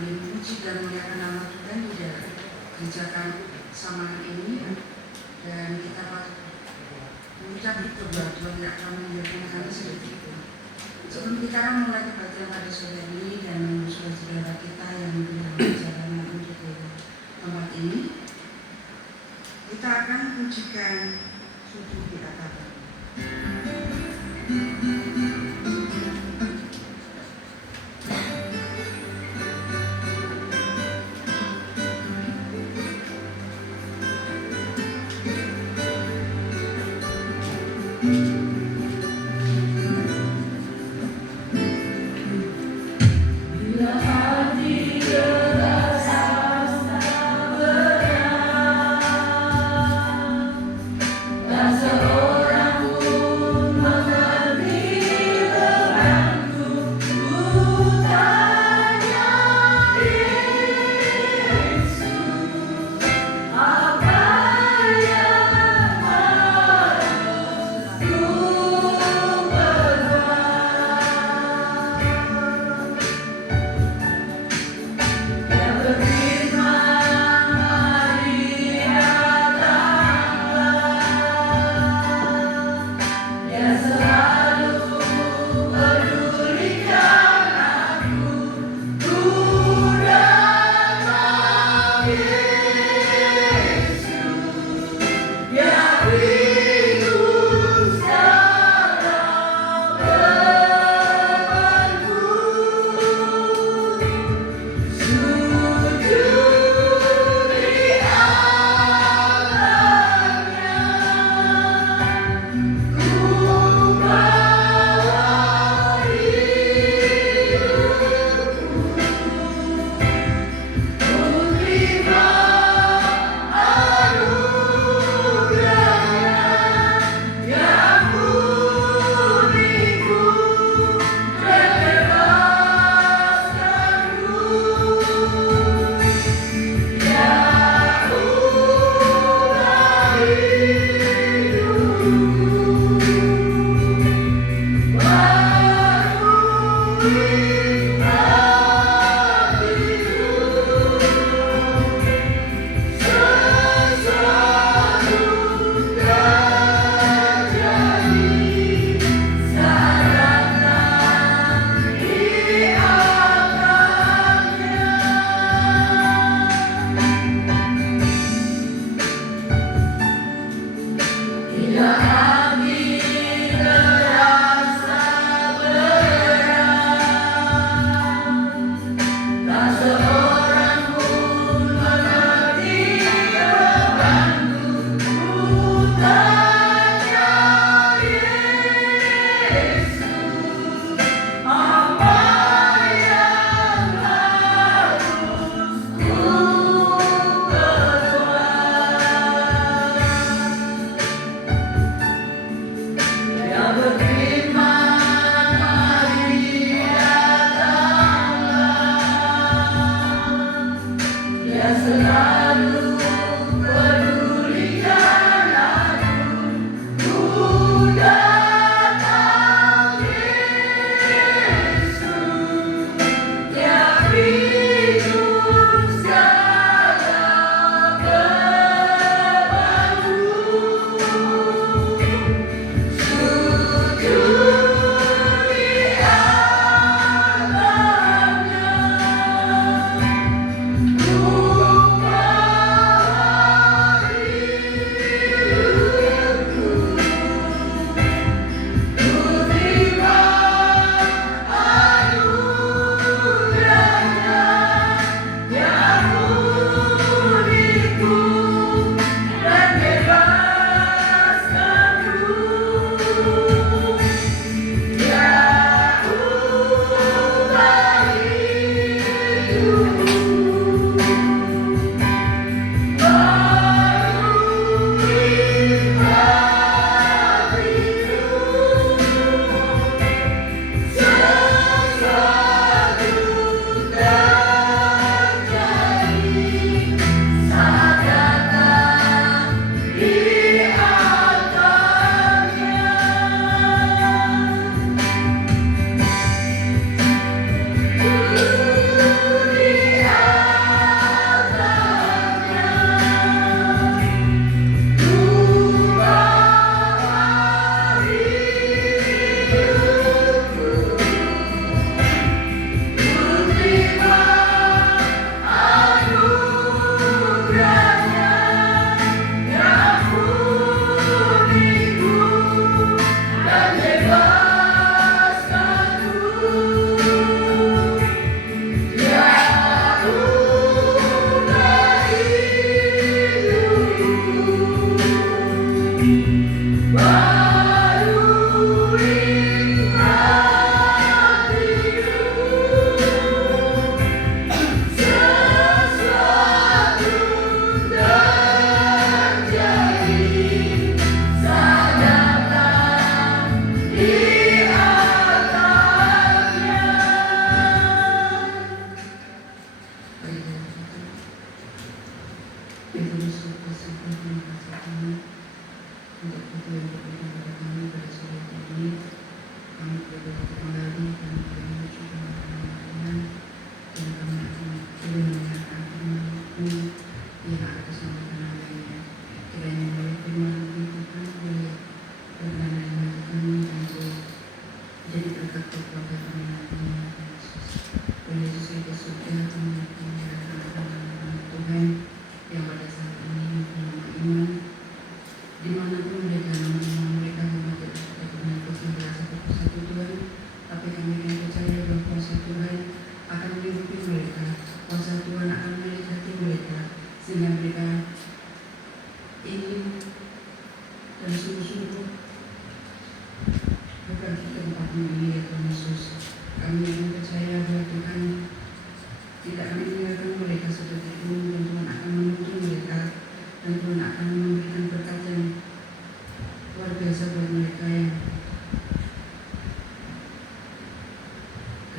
boleh memuji dan memuliakan nama Tuhan di dalam gereja Samangan ini, dan kita patut mengucap berdoa Tuhan tidak akan membiarkan kami seperti itu. Sebelum kita akan mulai kebaktian pada sore ini dan mengusul saudara kita yang dalam perjalanan untuk ke tempat ini, kita akan pujikan Sujud di Atas.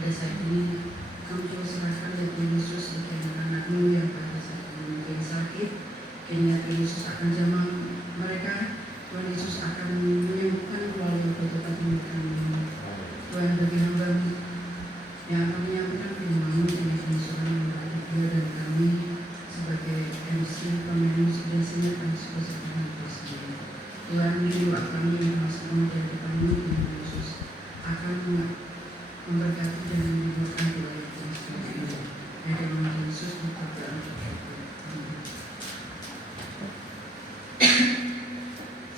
pada saat ini kami coba serahkan ya Tuhan Yesus bagi anak-anak-Mu yang pada saat ini menjadi sakit. Kiranya Tuhan Yesus akan jamah mereka. Tuhan Yesus akan menyembuhkan melalui obat-obatan kami. Tuhan bagi hamba yang akan menyampaikan firman-Mu, Tuhan Yesus akan memberkati dia dan kami sebagai MC pemimpin sudah kami sebagai Tuhan sendiri. Tuhan doa kami yang masih menjadi depan-Mu, Tuhan Yesus akan memberkati dan menyembuhkan doa yang Tuhan sendiri. Dari nama Yesus berdoa.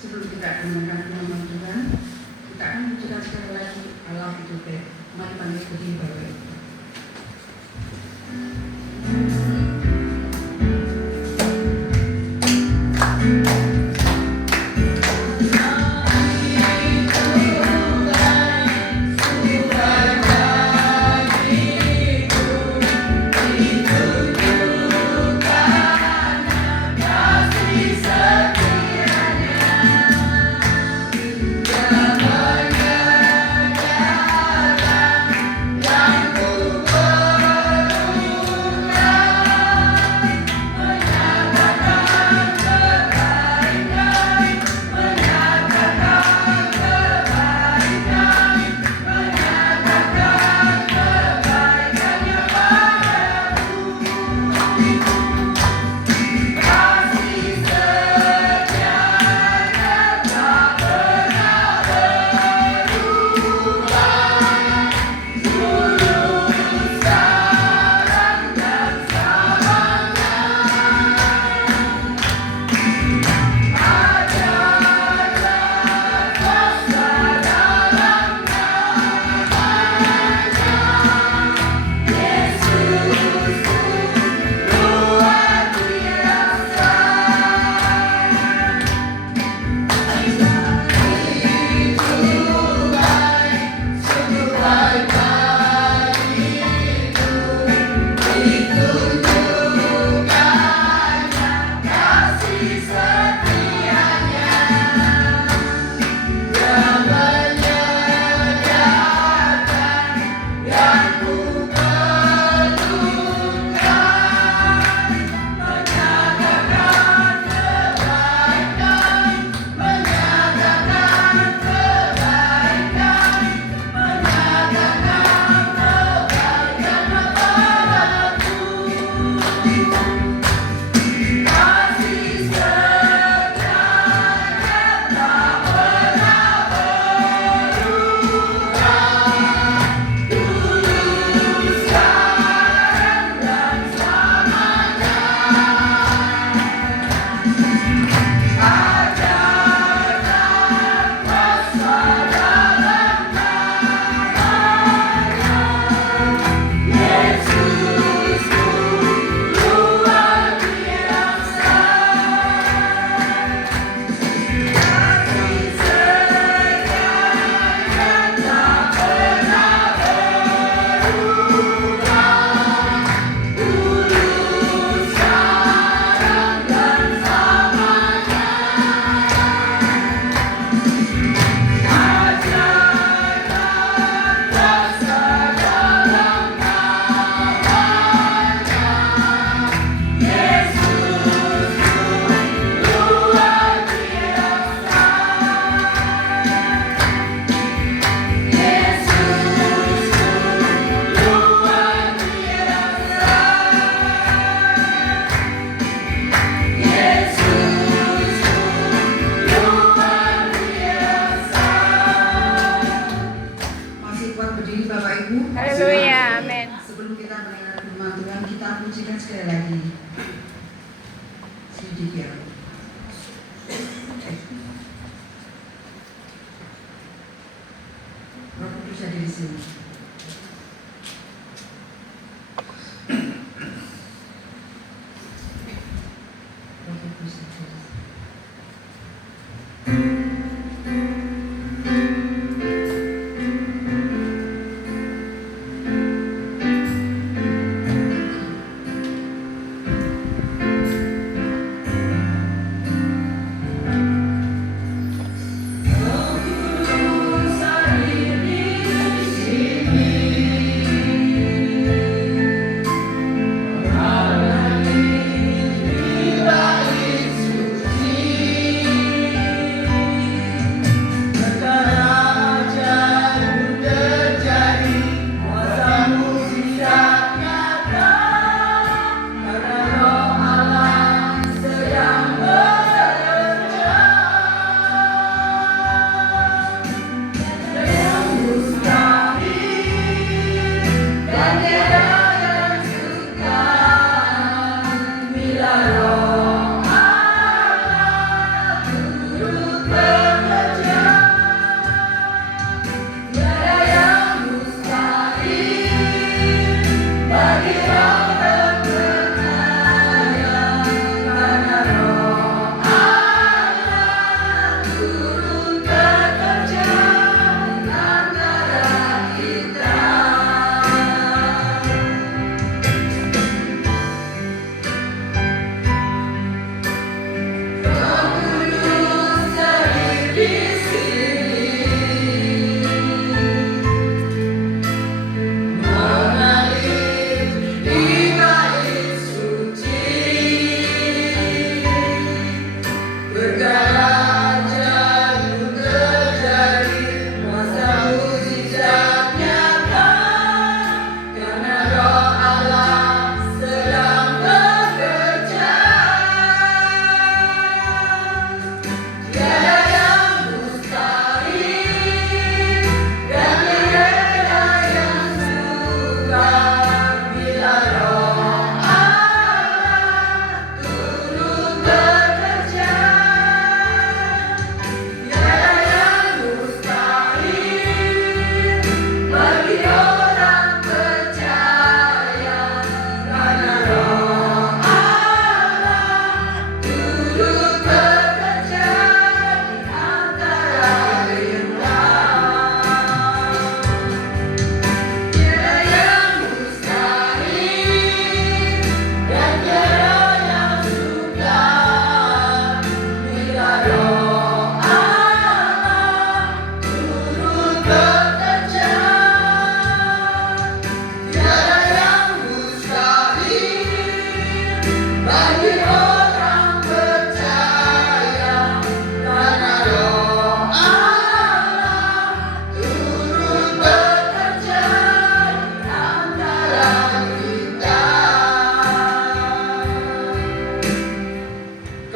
Sebelum kita akan mendengar nama Tuhan, kita akan mengucapkan sekali lagi Allah itu baik. Mari panggil berdiri Bapak Ibu. See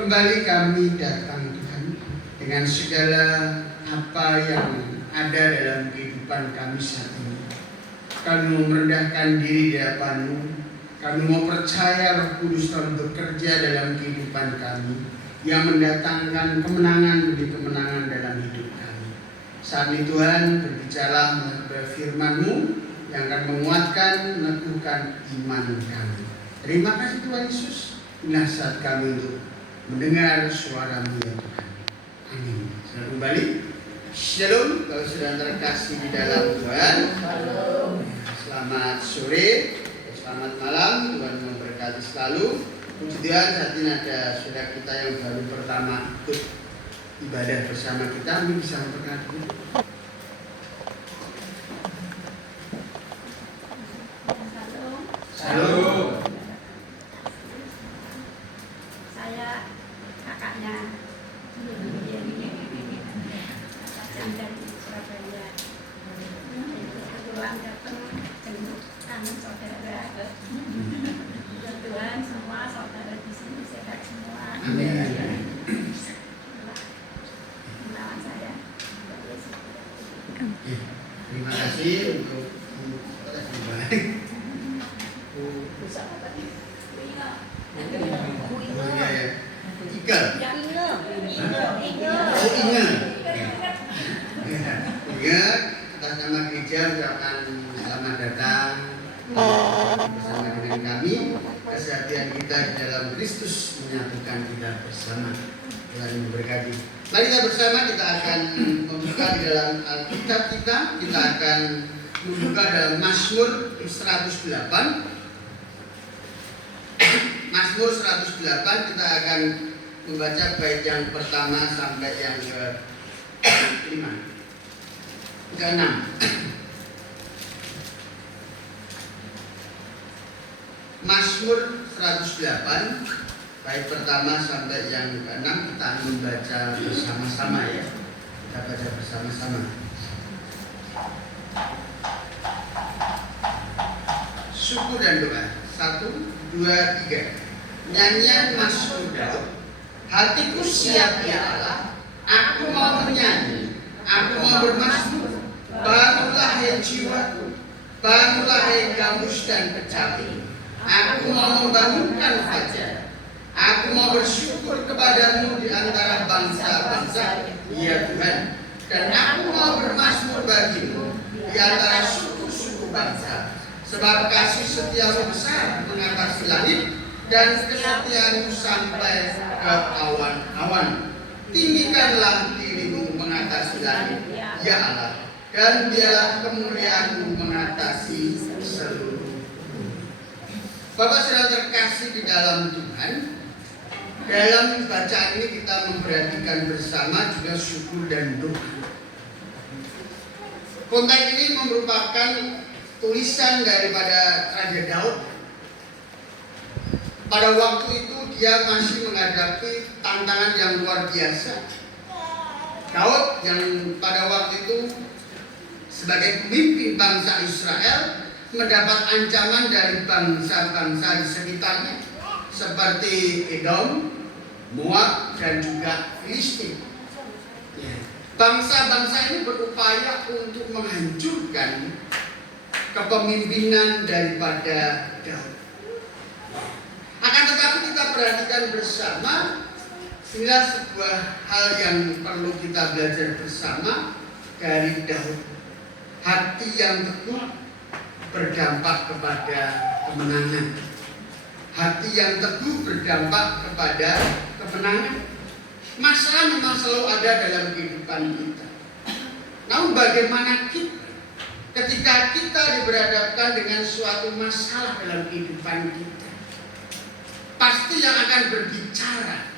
Kembali kami datang Tuhan dengan segala apa yang ada dalam kehidupan kami saat ini. Kami mau merendahkan diri di hadapan-Mu. Kami mau percaya Roh Kudus telah bekerja dalam kehidupan kami yang mendatangkan kemenangan demi kemenangan dalam hidup kami. Saat ini Tuhan berbicara melalui firman-Mu yang akan menguatkan, meneguhkan iman kami. Terima kasih Tuhan Yesus. Inilah saat kami untuk mendengar suara-Mu ya Tuhan. Amin. Selamat kembali. Shalom, kalau sudah terkasih di dalam Tuhan. Selamat sore, selamat malam. Tuhan memberkati selalu. Puji Tuhan, saat ini ada saudara kita yang baru pertama ikut ibadah bersama kita. Mungkin bisa memperkenalkan. Shalom. Saya kakaknya dari Surabaya. Kebetulan datang jenguk kangen saudara. Tuhan semua saudara di sini sehat semua. Amin. Kenalan saya. Terima kasih untuk atas nama gereja ucapkan selamat datang bersama dengan kami. Kesehatan kita di dalam Kristus menyatukan kita bersama. Tuhan memberkati. Mari kita bersama, kita akan membuka di dalam Alkitab kita. Kita akan membuka dalam Mazmur 108. Mazmur 108 kita akan membaca bait yang pertama sampai yang ke-6. Mazmur 108 bait pertama sampai yang ke-6 kita akan membaca bersama-sama ya. Kita baca bersama-sama. Syukur dan doa. 1, 2, 3. Nyanyian Mazmur Daud. Hatiku siap ya Allah, aku mau menyanyi, aku mau bermazmur. Bangunlah hai jiwaku, bangunlah hai gambus dan kecapi. Aku mau membangunkan fajar. Aku mau bersyukur kepadamu di antara bangsa-bangsa, ya Tuhan. Dan aku mau bermazmur bagimu di antara suku-suku bangsa. Sebab kasih setiamu besar mengatasi langit, dan kesetiaanmu sampai ke awan-awan. Tinggikanlah dirimu mengatasi langit, ya Allah, dan biarlah kemuliaanmu mengatasi seluruh. Bapak saudara terkasih di dalam Tuhan, dalam bacaan ini kita memperhatikan bersama juga syukur dan doa. Konteks ini merupakan tulisan daripada Raja Daud. Pada waktu itu dia masih menghadapi tantangan yang luar biasa. Daud yang pada waktu itu sebagai pemimpin bangsa Israel mendapat ancaman dari bangsa-bangsa di sekitarnya seperti Edom, Moab, dan juga Filistin. Bangsa-bangsa ini berupaya untuk menghancurkan kepemimpinan daripada Daud. Akan tetapi kita perhatikan bersama, inilah sebuah hal yang perlu kita belajar bersama dari Daud. Hati yang teguh berdampak kepada kemenangan. Hati yang teguh berdampak kepada kemenangan. Masalah memang selalu ada dalam kehidupan kita. Namun bagaimana kita ketika kita diberhadapkan dengan suatu masalah dalam kehidupan kita? Pasti yang akan berbicara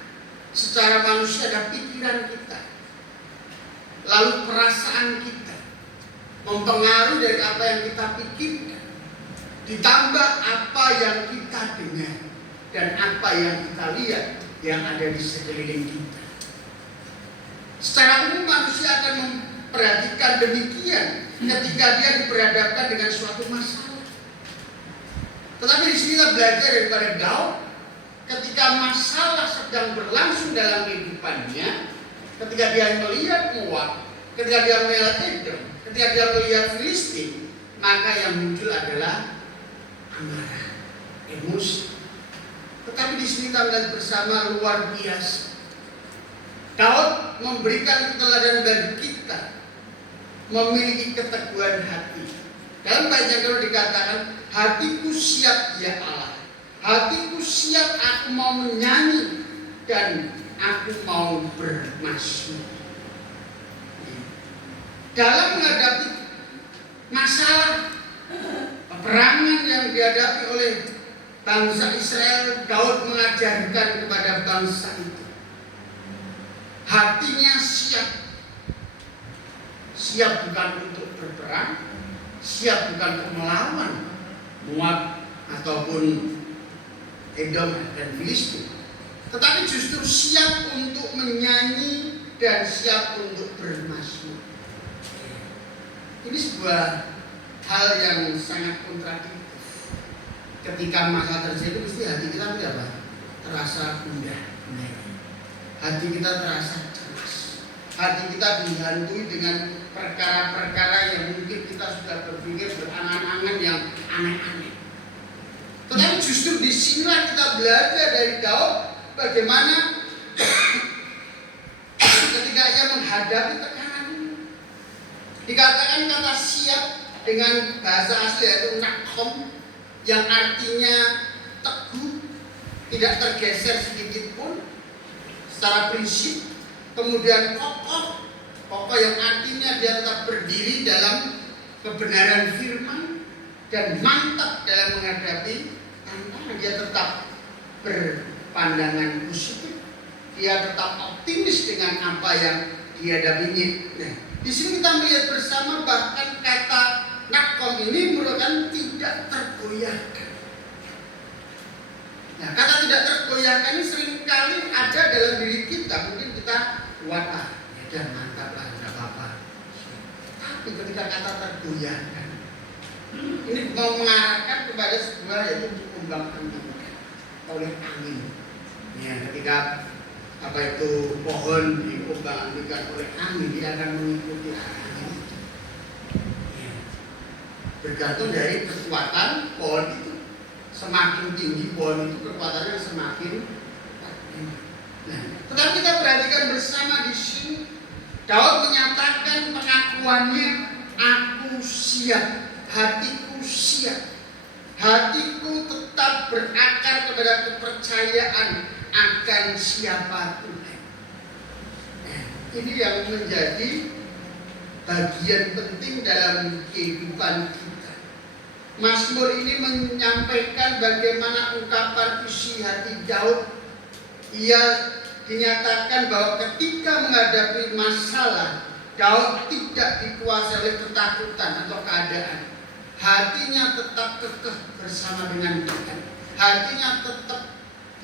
secara manusia adalah pikiran kita, lalu perasaan kita, mempengaruhi dari apa yang kita pikirkan, ditambah apa yang kita dengar dan apa yang kita lihat yang ada di sekeliling kita. Secara umum manusia akan memperhatikan demikian ketika dia diperhadapkan dengan suatu masalah. Tetapi di sini kita belajar daripada Daud, ketika masalah sedang berlangsung dalam kehidupannya, ketika dia melihat Moab, ketika dia melihat Edom, ketika dia melihat Filistin, maka yang muncul adalah amarah, emosi. Tetapi di sini kita melihat bersama luar biasa. Daud memberikan keteladanan bagi kita memiliki keteguhan hati. Dalam bait yang kedua dikatakan, hatiku siap ya Allah, hatiku siap, aku mau menyanyi dan aku mau bermazmur. Dalam menghadapi masalah peperangan yang dihadapi oleh bangsa Israel, Daud mengajarkan kepada bangsa itu, hatinya siap. Siap bukan untuk berperang, siap bukan untuk melawan Moab ataupun Edom dan Filistin, tetapi justru siap untuk menyanyi dan siap untuk bermazmur. Ini sebuah hal yang sangat kontradiktif. Ketika masalah terjadi, mesti hati kita apa? Terasa gundah. Hati kita terasa cemas. Hati kita dihantui dengan perkara-perkara yang mungkin kita sudah berpikir berangan-angan yang aneh-aneh. Tetapi justru disinilah kita belajar dari Daud bagaimana ketika ia menghadapi tekanan ini. Dikatakan kata siap dengan bahasa asli yaitu nakhom, yang artinya teguh, tidak tergeser sedikit pun secara prinsip. Kemudian kokoh yang artinya dia tetap berdiri dalam kebenaran firman dan mantap dalam menghadapi tantangan. Dia tetap berpandangan positif, dia tetap optimis dengan apa yang dihadapinya. Nah, di sini kita melihat bersama bahkan kata nakom ini merupakan tidak tergoyahkan. Nah, kata tidak tergoyahkan ini seringkali ada dalam diri kita. Mungkin kita wah, ya mantap lah, nggak apa-apa. Tapi ketika kata tergoyahkan, ini mau mengarahkan kepada sebuah yaitu dikumbang-ambingkan oleh angin. Ya, ketika apa itu pohon dikumbang-ambingkan oleh angin, dia akan mengikuti arah angin. Ya. Bergantung dari kekuatan pohon itu. Semakin tinggi pohon itu kekuatannya semakin tinggi. Nah, tetapi kita perhatikan bersama di sini, Daud menyatakan pengakuannya, aku siap, hatiku siap. hatiku tetap berakar kepada kepercayaan akan siapa Tuhan. Nah, ini yang menjadi bagian penting dalam kehidupan kita. Mazmur ini menyampaikan bagaimana ungkapan isi hati Daud. Ia dinyatakan bahwa ketika menghadapi masalah, Daud tidak dikuasai oleh ketakutan atau keadaan. Hatinya tetap kekeh bersama dengan Tuhan. Hatinya tetap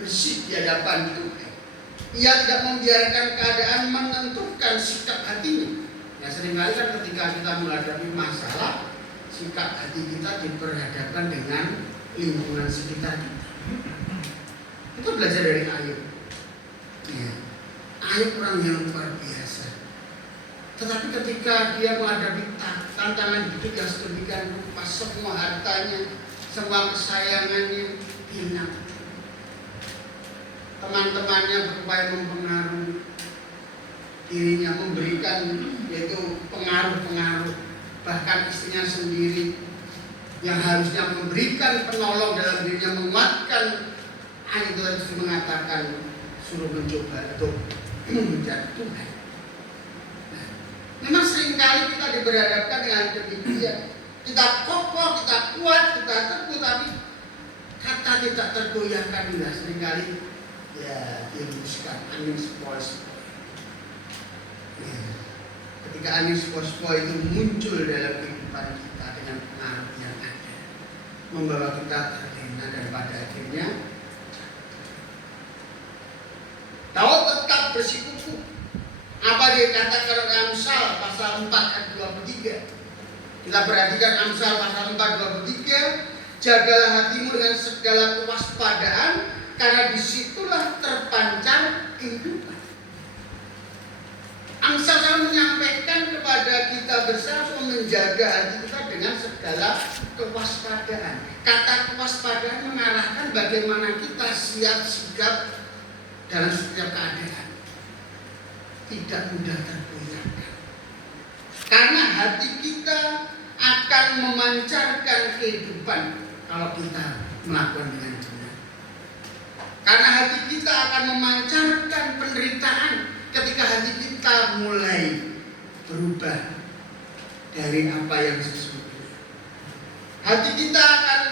bersih di hadapan Tuhan. Ia tidak membiarkan keadaan menentukan sikap hatinya. Ya, seringkali kan ketika kita menghadapi masalah, sikap hati kita diperhadapkan dengan lingkungan sekitar kita. Kita belajar dari Ayub. Ya, Ayub orang yang luar biasa. Tetapi ketika dia menghadapi tantangan hidup yang sedemikian rupa, semua hartanya, semua kesayangannya hilang. Teman-temannya berupaya mempengaruhi dirinya, memberikan yaitu pengaruh-pengaruh. Bahkan istrinya sendiri yang harusnya memberikan penolong dalam dirinya, menguatkan, Ayub itu mengatakan suruh mencoba untuk menjadi Tuhan. Memang seringkali kita diberhadapkan dengan demikian. Kita kokoh, kita kuat, kita teguh, tapi kata tidak tergoyahkan juga seringkali ya dihembuskan angin sepoi-sepoi. Ya. Ketika angin sepoi-sepoi itu muncul dalam kehidupan kita dengan pengaruh yang ada, membawa kita terlena dan pada akhirnya Daud tetap bersikukuh. Apa dia katakan dalam Amsal pasal 4 ayat 23? Kita perhatikan Amsal pasal 4 23, jagalah hatimu dengan segala kewaspadaan, karena disitulah terpancar kehidupan. Amsal selalu menyampaikan kepada kita bersama menjaga hati kita dengan segala kewaspadaan. Kata kewaspadaan mengarahkan bagaimana kita siap sigap dalam setiap keadaan. Tidak mudah tergoyahkan. Karena hati kita akan memancarkan kehidupan kalau kita melakukan dengan benar. Karena hati kita akan memancarkan penderitaan ketika hati kita mulai berubah dari apa yang sesungguhnya. Hati kita akan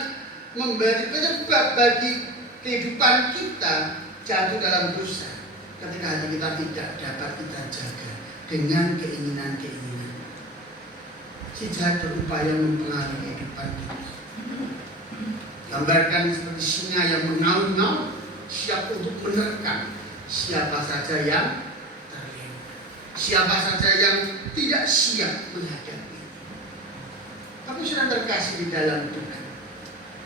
memberi penyebab bagi kehidupan kita jatuh dalam dosa. Ketika hati kita tidak dapat kita jaga dengan keinginan-keinginan, si jahat berupaya mempengaruhi kehidupan kita. Gambarkan seperti singa yang mengaum-ngaum, siap untuk menerkam siapa saja yang terlena, siapa saja yang tidak siap menghadapi. Tapi sudah terkasih di dalam Tuhan,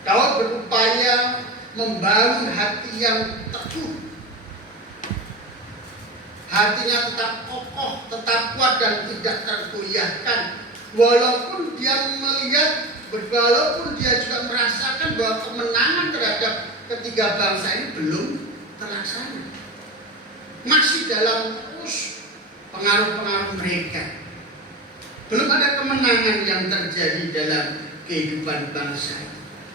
Daud berupaya membangun hati yang teguh. Hatinya tetap kokoh, tetap kuat dan tidak tergoyahkan. Walaupun dia melihat, walaupun dia juga merasakan bahwa kemenangan terhadap ketiga bangsa ini belum terlaksana. Masih dalam terus pengaruh-pengaruh mereka. Belum ada kemenangan yang terjadi dalam kehidupan bangsa.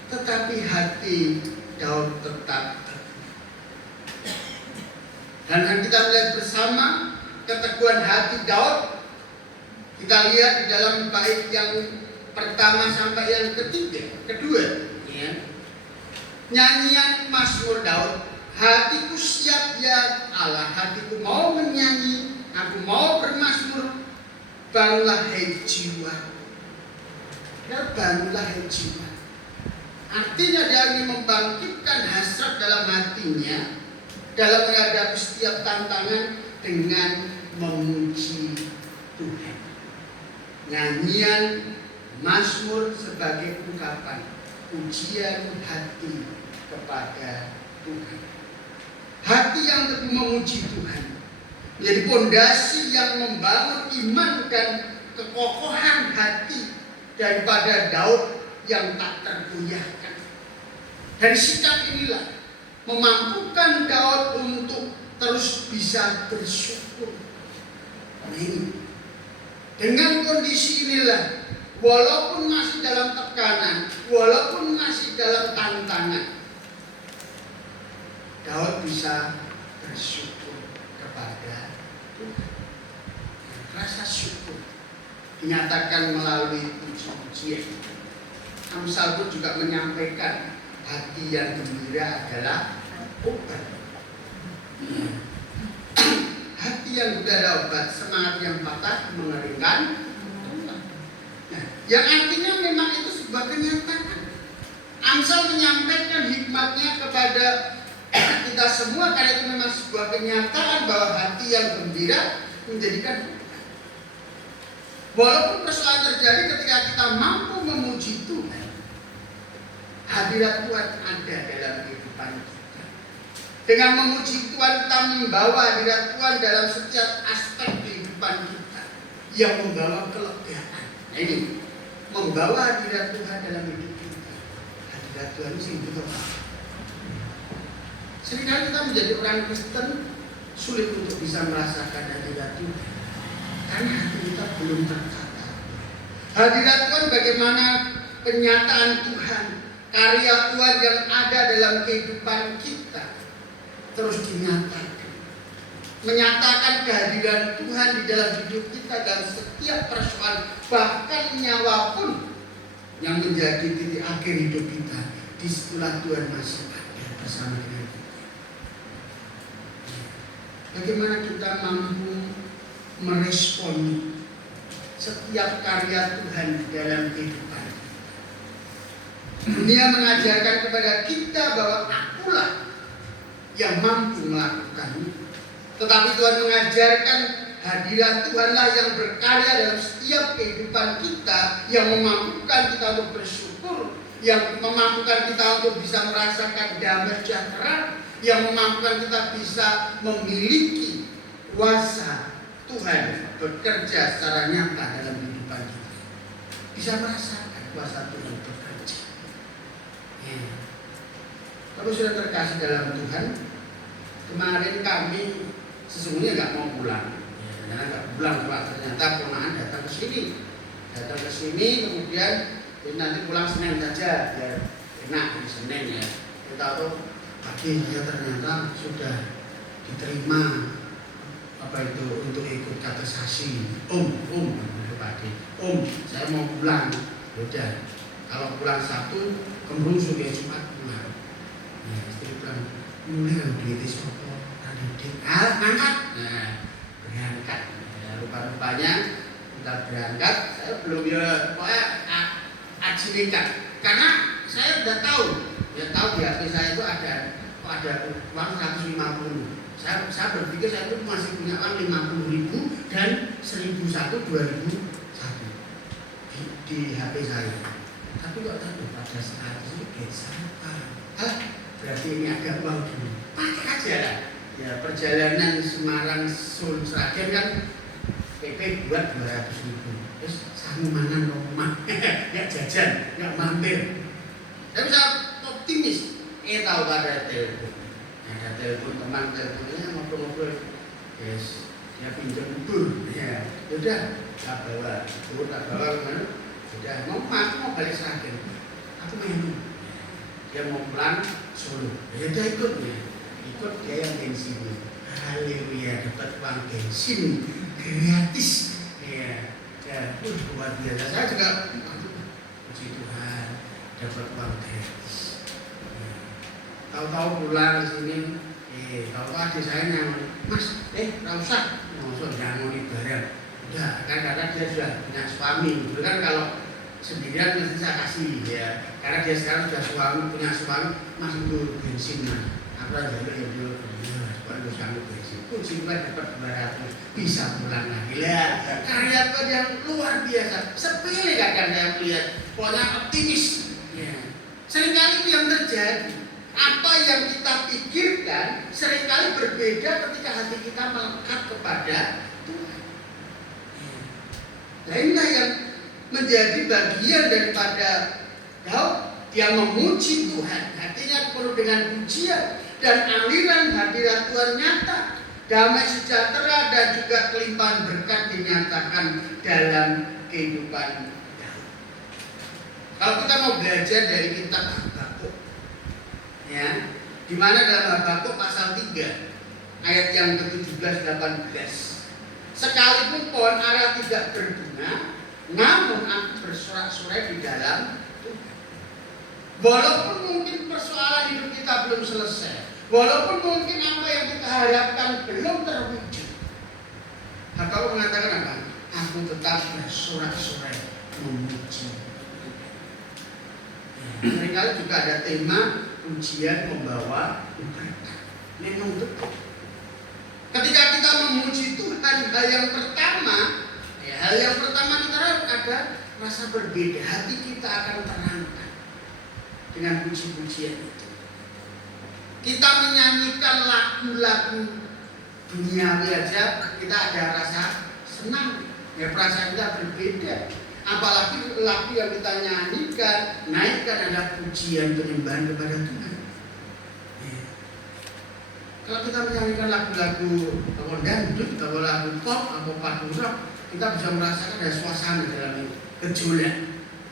Tetapi hati Daud tetap. Dan kita melihat bersama keteguhan hati Daud. Kita lihat di dalam bait yang pertama sampai yang kedua, ya. Nyanyian Mazmur Daud. Hatiku siap ya Allah, hatiku mau menyanyi, aku mau bermazmur. Bangunlah hai jiwa. Ya, bangunlah hai jiwa. Artinya dia ingin membangkitkan hasrat dalam hatinya dalam menghadapi setiap tantangan dengan memuji Tuhan. Nyanyian Mazmur sebagai ungkapan pujian hati kepada Tuhan. Hati yang teguh memuji Tuhan menjadi fondasi yang membangun iman dan kekokohan hati daripada Daud yang tak tergoyahkan. Dari sikap inilah memampukan Daud untuk terus bisa bersyukur. Amin. Dengan kondisi inilah, walaupun masih dalam tekanan, walaupun masih dalam bisa bersyukur kepada Tuhan. Rasa syukur dinyatakan melalui puji-pujian. Amsal pun juga menyampaikan hati yang gembira adalah obat. Hati yang gembira adalah obat, semangat yang patah mengeringkan. Nah, yang artinya memang itu sebuah kenyataan. Amsal menyampaikan hikmatnya kepada kita semua karena itu memang sebuah kenyataan bahwa hati yang gembira menjadikan obat. Walaupun persoalan terjadi ketika kita mampu memuji Tuhan, hadirat Tuhan ada dalam kehidupan kita. Dengan memuji Tuhan kita membawa hadirat Tuhan dalam setiap aspek kehidupan kita yang membawa kelegaan. Nah ini, membawa hadirat Tuhan dalam hidup kita. Hadirat Tuhan itu betul apa? Seringkali kita menjadi orang Kristen sulit untuk bisa merasakan hadirat Tuhan karena hati kita belum tertata. Hadirat Tuhan bagaimana penyataan Tuhan, karya Tuhan yang ada dalam kehidupan kita terus dinyatakan. Menyatakan kehadiran Tuhan di dalam hidup kita dalam setiap persoalan, bahkan nyawa pun yang menjadi titik akhir hidup kita. Disitulah Tuhan masih ada bersama dengan kita. Bagaimana kita mampu merespon setiap karya Tuhan di dalam kehidupan. Dunia mengajarkan kepada kita bahwa akulah yang mampu melakukannya. Tetapi Tuhan mengajarkan hadirat Tuhanlah yang berkarya dalam setiap kehidupan kita, yang memampukan kita untuk bersyukur, yang memampukan kita untuk bisa merasakan damai sejahtera, yang memampukan kita bisa memiliki kuasa Tuhan bekerja secara nyata dalam kehidupan kita. Bisa merasakan kuasa Tuhan bekerja. Kalau sudah terkasih dalam Tuhan, kemarin kami sesungguhnya nggak mau pulang. Karena nggak pulang, Pak. Ternyata ponakan datang ke sini, kemudian nanti pulang Senin saja, biar enak di Senin ya. Kita tahu pagi saya ternyata sudah diterima untuk ikut katekisasi. Om, saya mau pulang. Udah, kalau pulang Sabtu, kemrungsung ya Jumat pulang. Nah, istri pulang, mulai duit sopo, didik, ngangkat. Nah, berangkat. Ya, rupa-rupanya kita berangkat, saya belum pokoknya aji nikah. Karena saya udah tahu di HP saya itu ada uang 150. Saya berpikir saya itu masih punya uang 50.000 dan 1.001 2001 di HP saya. Tapi kok tadi pada saat itu berarti ini ada uang dulu. Pakai aja lah. Ya, perjalanan Semarang Sragen kan PP buat 200.000. Terus sanggup mangan rumah, nggak jajan, nggak mampir. Tapi saya optimis. Tahu pada telepon. Ada telepon teman teleponnya ngobrol-ngobrol. Yes, dia pinjam bur. Ya, udah, tak bawa kemana? Udah, mau balik Sragen. Aku main. Dia mau pulang Solo. Ya udah ikut dia yang bensin. Haleluya, dapat uang bensin gratis. Ya, luar biasa. Saya juga puji Tuhan dapat uang gratis. Tahu-tahu pulang ke sini, tahu adik saya nyaman, Mas, nggak usah, langsung jangan bareng. Udah, kadang-kadang dia sudah punya suami. Dulu kan kalau sendirian mesti saya kasih ya, karena dia sekarang sudah punya suami, Mas itu bensin Mas. Aku aja dulu kalau kamu bensin, puji Tuhan dapat 200, bisa pulang lagi lah. Karya Tuhan yang luar biasa, sepele kadang saya melihat, pokoknya optimis. Ya. Seringkali itu yang terjadi. Apa yang kita pikirkan seringkali berbeda ketika hati kita melekat kepada Tuhan. Nah inilah yang menjadi bagian daripada Daud. Dia memuji Tuhan, hatinya penuh dengan pujian dan aliran hadirat Tuhan nyata. Damai sejahtera dan juga kelimpahan berkat dinyatakan dalam kehidupan Daud. Kalau kita mau belajar dari kitab Habakuk, ya, di mana dalam Habakuk pasal 3 ayat yang ke-17-18, sekalipun pohon ara tidak berbunga, namun aku bersorak-sorai di dalam Tuhan. Walaupun mungkin persoalan hidup kita belum selesai, walaupun mungkin apa yang kita harapkan belum terwujud, Habakuk mengatakan apa? Aku tetap bersorak-sorai memuji. Seringkali juga ada tema pujian membawa berkat. Memang betul. Ketika kita memuji Tuhan, hal yang pertama kita ada rasa berbeda. Hati kita akan terangkat dengan puji-pujian itu. Kita menyanyikan lagu-lagu duniawi aja, kita ada rasa senang. Ya, perasaan kita berbeda. Apalagi lagu yang kita nyanyikan, naikkan adalah pujian penyembahan kepada Tuhan. Ya. Kalau kita menyanyikan lagu-lagu dangdut, atau lagu pop, atau pop rock, kita bisa merasakan ada suasana dalam gejolak.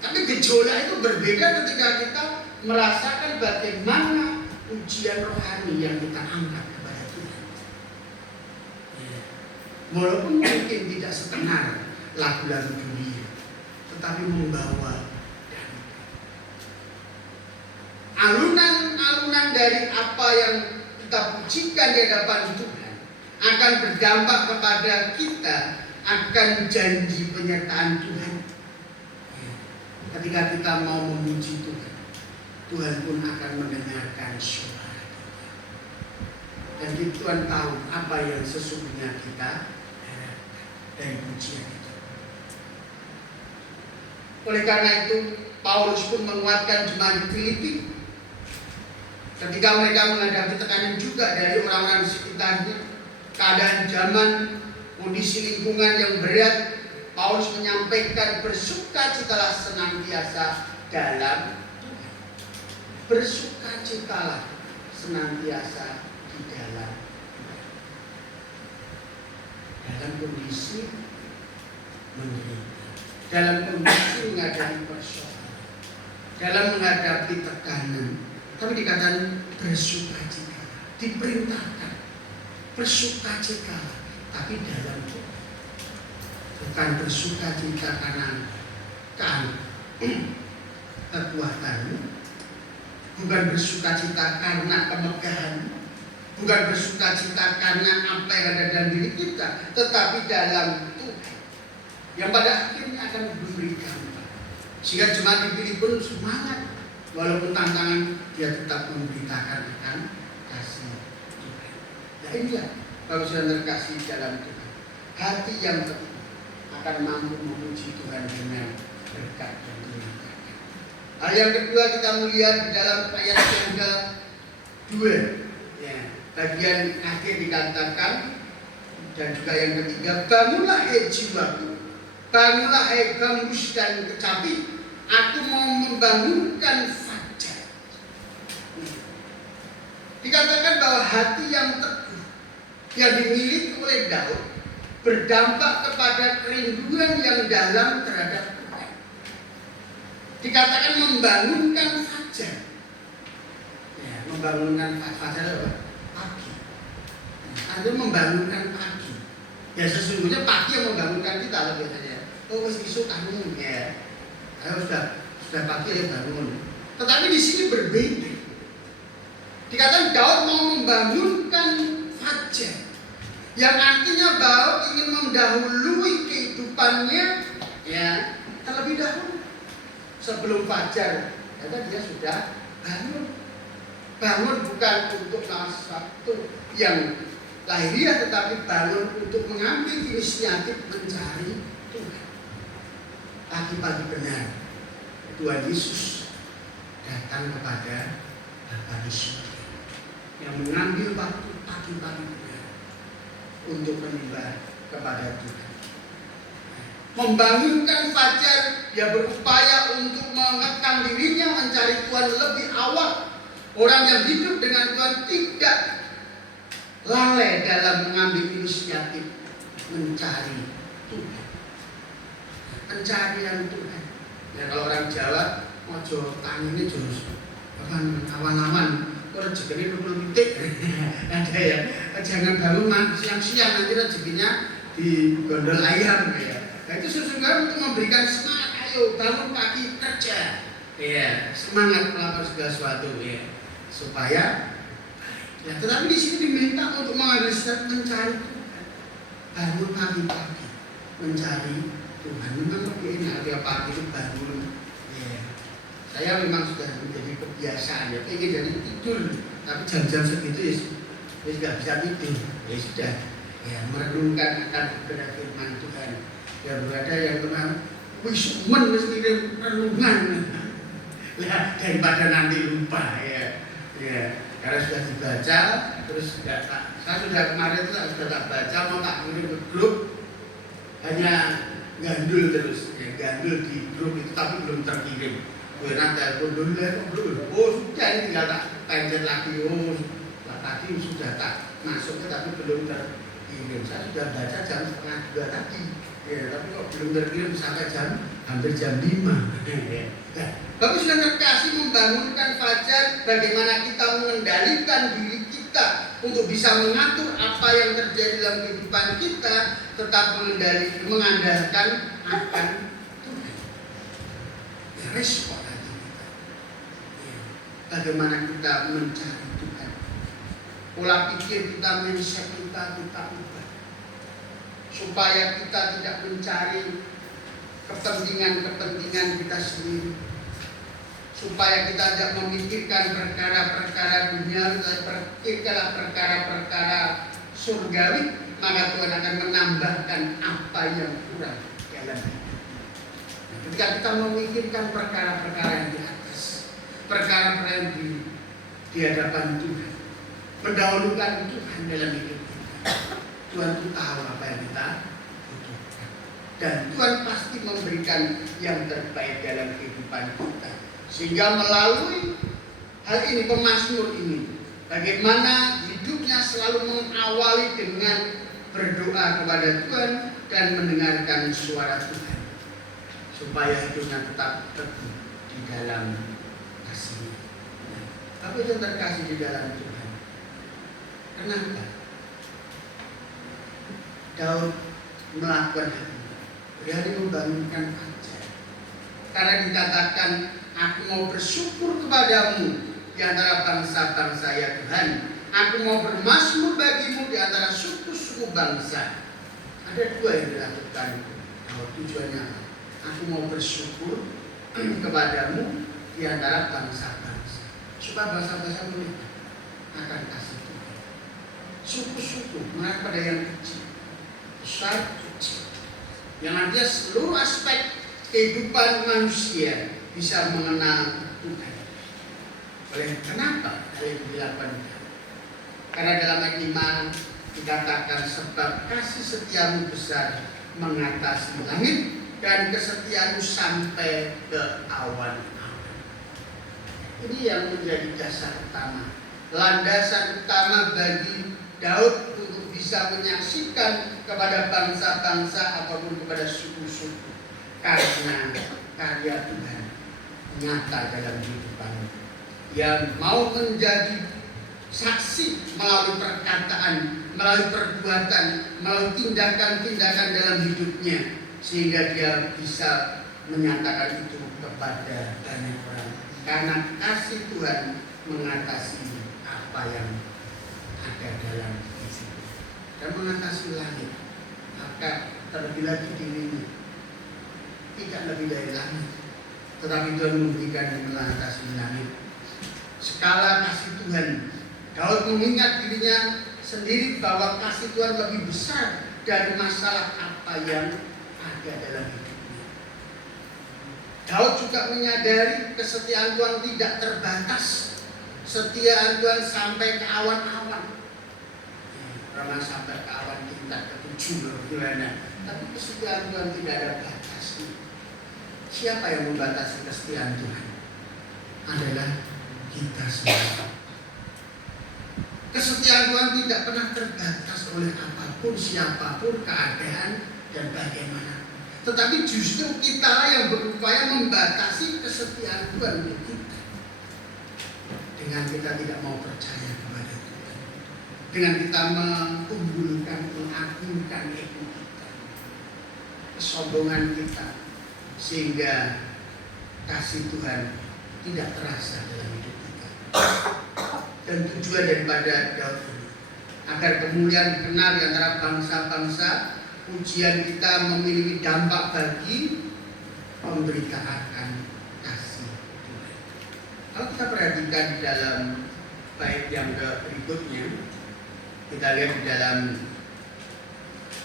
Tapi gejolak itu berbeda ketika kita merasakan bagaimana pujian rohani yang kita angkat kepada Tuhan. Ya. Walaupun mungkin tidak setenar lagu-lagu dunia, tetapi membawa alunan-alunan dari apa yang kita pujikan di hadapan Tuhan akan berdampak kepada kita akan janji penyertaan Tuhan. Ketika kita mau memuji Tuhan, Tuhan pun akan mendengarkan suara kita. Dan Tuhan tahu apa yang sesungguhnya kita harapkan dari pujian itu. Oleh karena itu, Paulus pun menguatkan jemaat di Filipi. Ketika mereka menghadapi tekanan juga dari orang-orang sekitarnya, keadaan zaman, kondisi lingkungan yang berat, Paulus menyampaikan bersukacitalah senantiasa dalam Tuhan. Bersukacitalah senantiasa di dalam Tuhan. Dalam kondisi menderita, dalam kondisi menghadapi persoalan, dalam menghadapi tekanan, tapi dikatakan bersukacita, diperintahkan bersukacita, tapi dalam Tuhan. Bukan bersukacita karena kekuatanmu, bukan bersukacita karena kemegahan, bukan bersukacita karena apa yang ada dalam diri kita, tetapi dalam Tuhan yang pada akhirnya akan memberikan. Sehingga jemaat di Filipi pun semangat, walaupun tantangan dia tetap memberitakan akan kasih Tuhan. Nah inilah kalau sudah terkasih dalam Tuhan, hati yang teguh akan mampu memuji Tuhan dengan berkat dan kemuliaan. Hal yang kedua kita melihat di dalam ayat yang ke-2, ya, bagian akhir dikatakan, dan juga yang ketiga, bangunlah hai jiwaku, bangunlah hai gembus dan kecapi, aku mau membangunkan fajar. Dikatakan bahwa hati yang teguh yang dimiliki oleh Daud berdampak kepada kerinduan yang dalam terhadap Tuhan. Dikatakan membangunkan fajar. Ya, membangunkan fajar apa? Pagi. Ada membangunkan pagi. Ya sesungguhnya pagi yang membangunkan kita lebih saja. Oh wis isu kamu ya. Ayo sudah pagi ya bangun. Tetapi di sini berbeda. Dikatakan Daud mau membangunkan fajar. Yang artinya Daud ingin mendahului kehidupannya ya terlebih dahulu. Sebelum fajar, kata dia sudah bangun. Bangun bukan untuk sesuatu yang lahiriah, tetapi bangun untuk mengambil inisiatif mencari Tuhan. Pagi-pagi benar, Tuhan Yesus datang kepada Bapa di surga yang mengambil waktu pagi-pagi benar untuk menyembah kepada Tuhan. Membangunkan fajar, dia berupaya untuk mengekang dirinya mencari Tuhan lebih awal. Orang yang hidup dengan Tuhan tidak lalai dalam mengambil inisiatif mencari Tuhan. Pencarian Tuhan. Ya kalau orang Jawa, ojo tangine jos awan-awan, kalau rezekinya nukul pitik. Ada ya, jangan bangun siang-siang nanti rezekinya di gondol ayam ya. Nah itu sesungguhnya untuk memberikan semangat, ayo bangun pagi kerja, ya semangat melakukan segala sesuatu ya, supaya ya. Tetapi di sini diminta untuk mengambil step mencari Tuhan, bangun pagi-pagi mencari Tuhan. Memang lebih enak tiap pagi itu bangun. Ya. Saya memang sudah menjadi kebiasaan ya, ingin jadi tidur, tapi jam-jam segitu ya nggak bisa tidur, ya sudah. Ya, merenungkan akan kebenaran firman Tuhan. Ya berada yang kemarin, wis mesti renungan. Ya daripada nanti lupa ya. Ya, karena sudah dibaca, terus saya sudah kemarin itu sudah tak baca, mau tak kirim ke grup, hanya gandul terus, ya gandul di grup itu tapi belum terkirim. Nanti telepon dulu ya, oh sudah ini tinggal tak pencet lagi, oh tadi sudah tak masuknya tapi belum terkirim. Saya sudah baca jam 1:30 tadi, ya, tapi kok belum terkirim sampai hampir jam 5. Nah, Bapak sudah terkasih membangunkan fajar bagaimana kita mengendalikan diri kita untuk bisa mengatur apa yang terjadi dalam kehidupan kita, tetap mengandalkan akan Tuhan. Ya, respon hati kita. Ya, bagaimana kita mencari Tuhan. Pola pikir kita, mindset kita ubah. Supaya kita tidak mencari kepentingan kita sendiri, supaya kita tidak memikirkan perkara-perkara dunia, pikirkanlah perkara-perkara surgawi, maka Tuhan akan menambahkan apa yang kurang dalam hidup. Ketika kita memikirkan perkara-perkara yang di atas, perkara-perkara yang di hadapan Tuhan, mendahulukan Tuhan dalam hidup kita, Tuhan itu tahu apa yang kita butuhkan. Dan Tuhan pasti memberikan yang terbaik dalam kehidupan kita. Sehingga melalui hal ini, pemazmur ini, bagaimana hidupnya selalu mengawali dengan berdoa kepada Tuhan dan mendengarkan suara Tuhan, supaya hidupnya tetap teguh di dalam kasih-Nya. Apa yang terkasih di dalam Tuhan? Kenapa Daud melakukan hal ini? Berani membangunkan fajar. Karena dikatakan, aku mau bersyukur kepadamu di antara bangsa-bangsa ya Tuhan. Aku mau bermazmur bagimu di antara suku-suku bangsa. Ada dua yang dilakukan. Kalau tujuannya apa? Aku mau bersyukur kepadamu di antara bangsa-bangsa. Supaya bangsa-bangsa melihat akan kasih Tuhan. Suku-suku mengarah pada yang kecil, besar, kecil. Yang artinya seluruh aspek kehidupan manusia bisa mengenal Tuhan. Oleh kenapa hal itu dilakukan? Karena dalam ayat 5 dikatakan, sebab kasih setiamu besar mengatasi langit dan kesetiamu sampai ke awan-awan. Ini yang menjadi dasar utama, landasan utama bagi Daud untuk bisa menyaksikan kepada bangsa-bangsa ataupun kepada suku-suku, karena karya Tuhan nyata dalam kehidupan, yang mau menjadi saksi melalui perkataan, melalui perbuatan, melalui tindakan-tindakan dalam hidupnya, sehingga dia bisa menyatakan itu kepada banyak orang. Karena kasih Tuhan mengatasi apa yang ada dalam hidup dan mengatasi langit. Maka terlebih lagi dirinya tidak lebih dari langit, tetapi Tuhan memberikan yang mengatasi langit. Skala kasih Tuhan, Daud mengingat dirinya sendiri bahwa kasih Tuhan lebih besar dari masalah apa yang ada dalam hidupnya. Daud juga menyadari kesetiaan Tuhan tidak terbatas. Setia Tuhan sampai ke awan-awan. Karena sampai ke awan tingkat ke-7 gimana. Tapi kesetiaan Tuhan tidak ada batasnya. Siapa yang membatasi kesetiaan Tuhan? Adalah kita sendiri. Kesetiaan Tuhan tidak pernah terbatas oleh apapun, siapapun, keadaan, dan bagaimana. Tetapi justru kita yang berupaya membatasi kesetiaan Tuhan untuk kita. Dengan dengan kita tidak mau percaya kepada Tuhan, dengan kita mengunggulkan, mengagungkan ego kita, kesombongan kita, sehingga kasih Tuhan tidak terasa dalam hidup kita. Dan tujuan daripada Daud ini agar kemuliaan dikenal di antara bangsa-bangsa, pujian kita memiliki dampak bagi pemberitaan kasih Tuhan. Kalau kita perhatikan di dalam bait yang berikutnya, kita lihat di dalam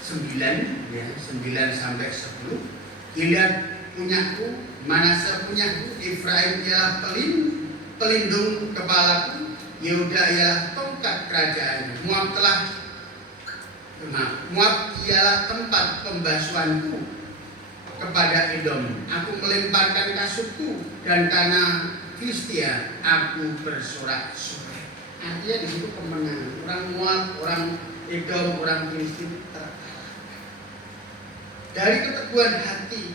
9 ya, 9 sampai 10. Gilead punyaku, Manase punyaku, Efraim ialah pelindung kepalaku, Yehuda ialah tongkat kerajaanku. Moab ialah tempat pembasuhanku kepada Edom. Aku melemparkan kasutku dan karena Filistia aku bersorak-sorai. Artinya di situ kemenangan. Orang Moab, orang Edom, orang Filistia terkalahkan. Dari keteguhan hati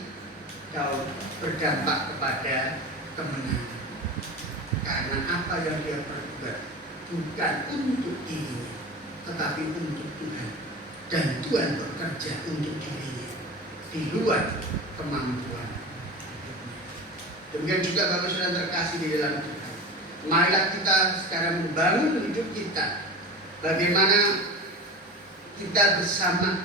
Daud berdampak kepada kemenangan. Karena apa yang dia perbuat bukan untuk dirinya, tetapi untuk Tuhan. Dan Tuhan bekerja untuk dirinya di luar kemampuan. Demikian juga Bapak Saudara terkasih di dalam Tuhan. Marilah kita sekarang membangun hidup kita. Bagaimana kita bersama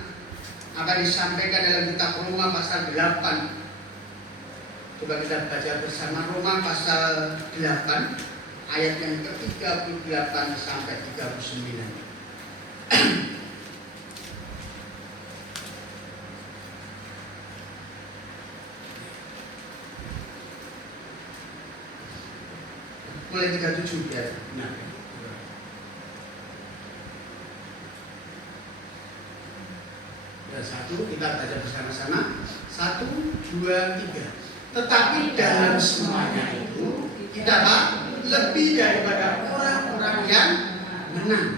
apa disampaikan dalam kitab Roma pasal 8. Coba kita baca bersama Roma pasal 8 ayat yang ke-38 sampai 39. Mulai 37 ya. Nah. Dan 1 kita baca bersama-sama. 1, 2, 3. Tetapi dalam semuanya itu kita lebih daripada orang-orang yang menang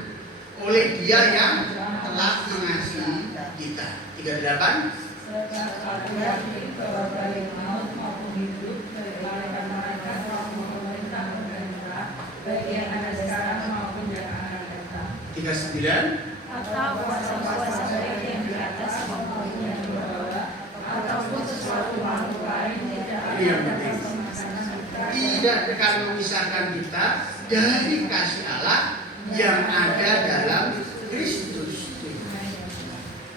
oleh Dia yang telah mengasihi kita. 38. Tiga 9. Atau kuasa-kuasa yang di atas maupun yang di bawah, ataupun sesuatu makhluk lain yang penting tidak akan memisahkan kita dari kasih Allah yang ada dalam Kristus.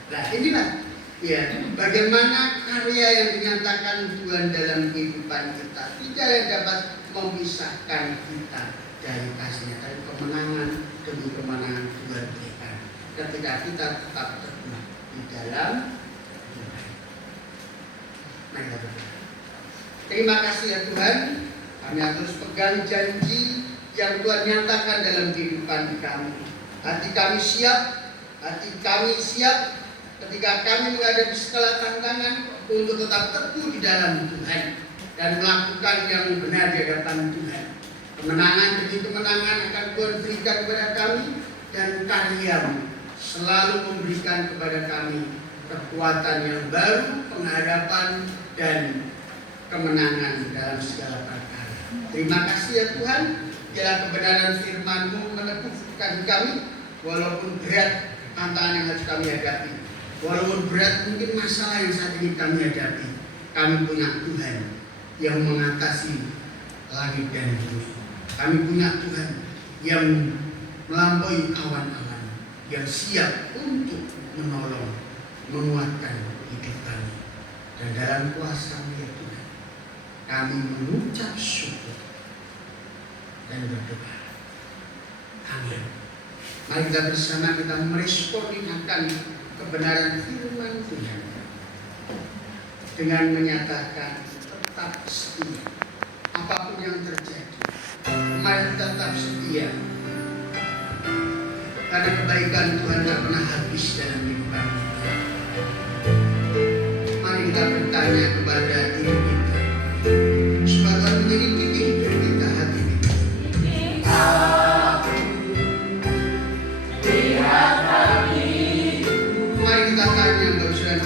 Nah inilah ya bagaimana karya yang dinyatakan Tuhan dalam kehidupan kita tidak yang dapat memisahkan kita dari kasihnya, dari kemenangan demi kemenangan Tuhan berikan ketika kita tetap teguh di dalam Tuhan. Mari kita berdoa. Terima kasih ya Tuhan, kami terus pegang janji yang Tuhan nyatakan dalam kehidupan kami. Hati kami siap ketika kami menghadapi segala tantangan untuk tetap teguh di dalam Tuhan dan melakukan yang benar di hadapan Tuhan. Kemenangan demi kemenangan akan Tuhan berikan kepada kami dan karya-Mu selalu memberikan kepada kami kekuatan yang baru, penghadapan dan kemenangan dalam segala perkara. Terima kasih ya Tuhan, biarlah kebenaran firman-Mu meneguhkan kami, walaupun berat tantangan yang harus kami hadapi, walaupun berat mungkin masalah yang saat ini kami hadapi, kami punya Tuhan yang mengatasi langit dan bumi. Kami punya Tuhan yang melampaui awan-awan, yang siap untuk menolong, menguatkan hidup kami. Dan dalam kuasa-Mu ya Tuhan, kami mengucap syukur dan berdoa. Amin. Mari kita bersama kita meresponi akan kebenaran firman Tuhan dengan menyatakan tetap setia apapun yang terjadi. Mari tetap setia karena kebaikan Tuhan tidak pernah habis dalam kehidupan kita. Mari kita bertanya kepada diri kita supaya Tuhan menyelidiki hidup kita, hati kita. Mari kita tanya Bapak Saudara.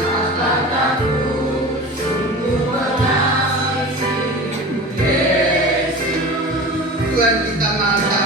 Tuhan kita maha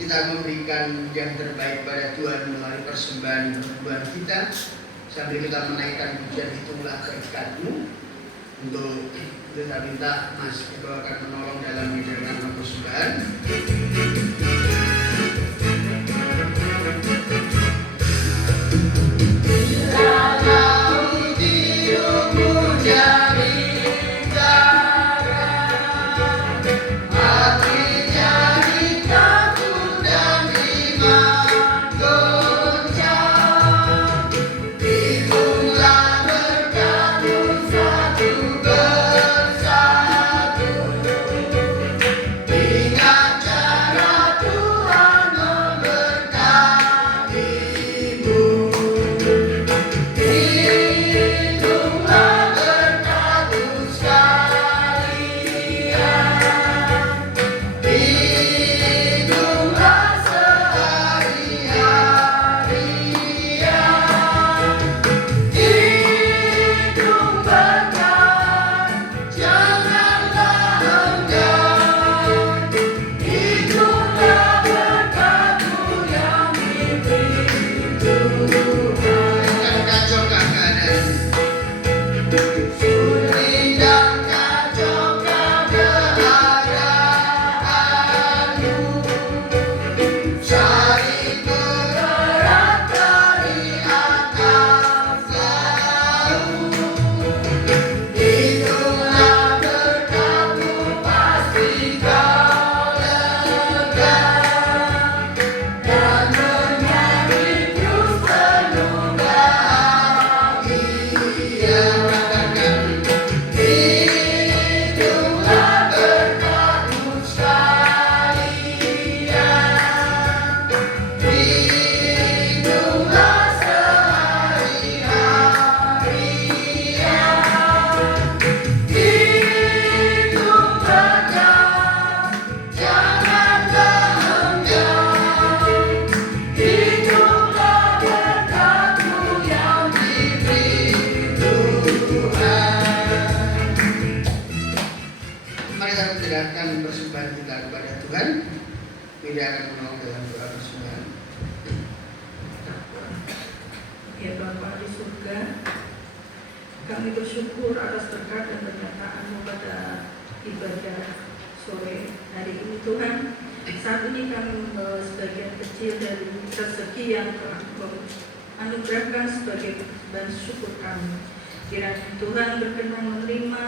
kita memberikan yang terbaik pada Tuhan melalui persembahan persembahan kita, sambil kita menaikkan pujian Hitunglah Berkat-Mu. Untuk itu saya minta Mas Ibu akan menolong dalam menjalankan persembahan. Kami bersyukur atas berkat dan pernyataan-Mu pada ibadah sore hari ini Tuhan. Saat ini kami membawa sebagian kecil dari rezeki yang telah Engkau anugerahkan sebagai bahan syukur kami. Kiranya Tuhan berkenan menerima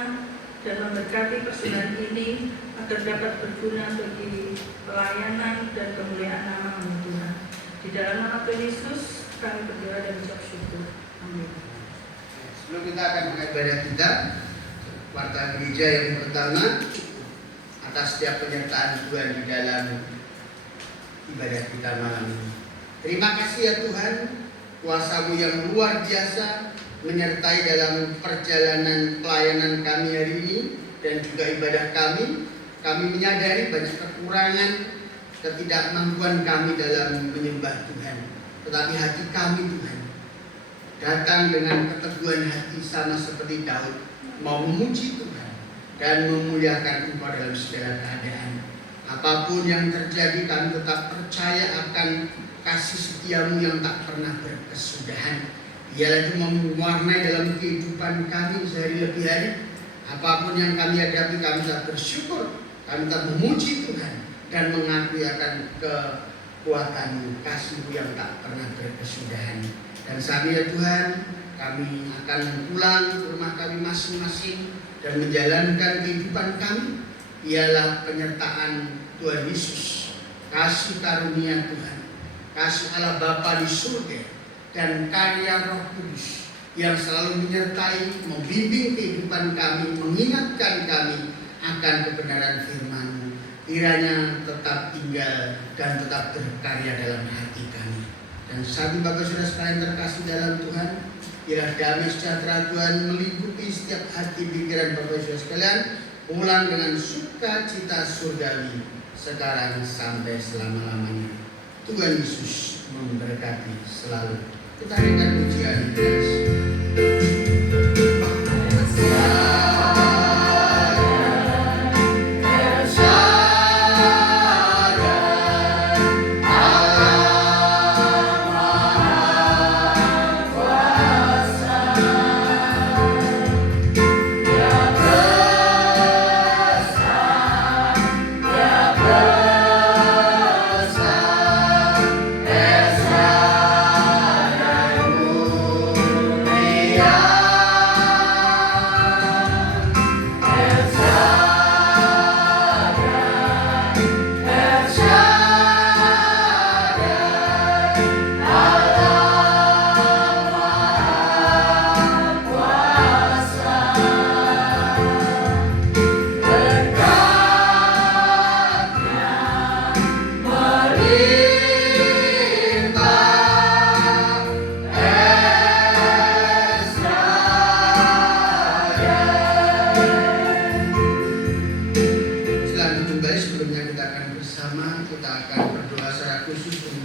dan memberkati persembahan ini agar dapat berguna bagi pelayanan dan kemuliaan nama-Mu Tuhan. Di dalam nama Tuhan Yesus kami berdoa dan ucap syukur. Amin. Sebelum kita akan mengibadah kita, warta gereja yang pertama atas setiap penyertaan Tuhan di dalam ibadah kita malam ini. Terima kasih ya Tuhan, kuasa-Mu yang luar biasa menyertai dalam perjalanan pelayanan kami hari ini dan juga ibadah kami. Kami menyadari banyak kekurangan, ketidakmampuan kami dalam menyembah Tuhan. Tetapi hati kami Tuhan datang dengan keteguhan hati sama seperti Daud, mau memuji Tuhan dan memuliakan Engkau dalam segala keadaan. Apapun yang terjadi, kami tetap percaya akan kasih setia-Mu yang tak pernah berkesudahan. Ialah itu mewarnai dalam kehidupan kami sehari lebih hari. Apapun yang kami hadapi, kami tetap bersyukur, kami tetap memuji Tuhan dan mengakui akan kekuatan-Mu, kasih-Mu yang tak pernah berkesudahan. Dan saat ini ya Tuhan, kami akan pulang ke rumah kami masing-masing dan menjalankan kehidupan kami. Ialah penyertaan Tuhan Yesus, kasih karunia Tuhan, kasih Allah Bapa di surga, dan karya Roh Kudus yang selalu menyertai, membimbing kehidupan kami, mengingatkan kami akan kebenaran firman-Mu. Kiranya tetap tinggal dan tetap berkarya dalam hati kami. Dan saat ini Bapak Saudara sekalian terkasih dalam Tuhan, kiranya damai sejahtera Tuhan meliputi setiap hati pikiran Bapak Saudara sekalian, pulang dengan sukacita surgawi sekarang sampai selama-lamanya. Tuhan Yesus memberkati selalu. Kita berikan pujian Yesus. berdoa secara khusus untuk